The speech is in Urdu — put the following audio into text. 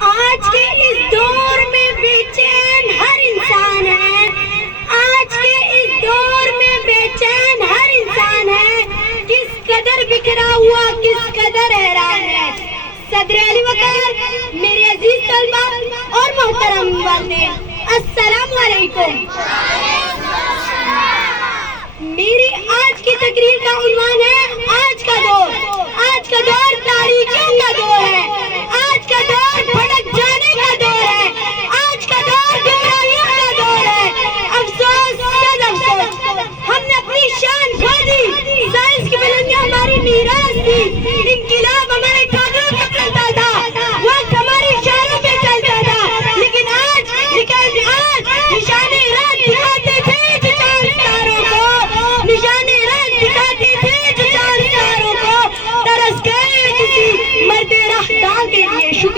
آج کے اس دور میں بے چین ہر انسان ہے، آج کے اس دور میں بے چین ہر انسان ہے، کس قدر بکھرا ہوا کس قدر حیران ہے۔ صدر علی وقار، میرے عزیز طلبہ اور محترم والدین، السلام علیکم۔ میری آج کی تقریر کا عنوان ہے آج کا دور۔ آج کا دور تاریکیوں کا دور ہے، آج کا دور بھٹک جانے کا دور ہے، آج کا دور گمراہیوں کا دور ہے۔ افسوس صد افسوس، ہم نے اپنی شان کھو دی، سائنس کی بلندیاں ہماری میراث تھی، انقلاب ہمارے قدروں پہ چلتا تھا، وقت ہماری اشاروں پہ چلتا تھا، لیکن آج نشانے راہ دکھاتے تھے جو چاند ستاروں کو، نشانے راہ دکھاتے تھے جو چاند ستاروں کو، ترس گئے کسی مرد رفتہ کے لیے۔ شکریہ۔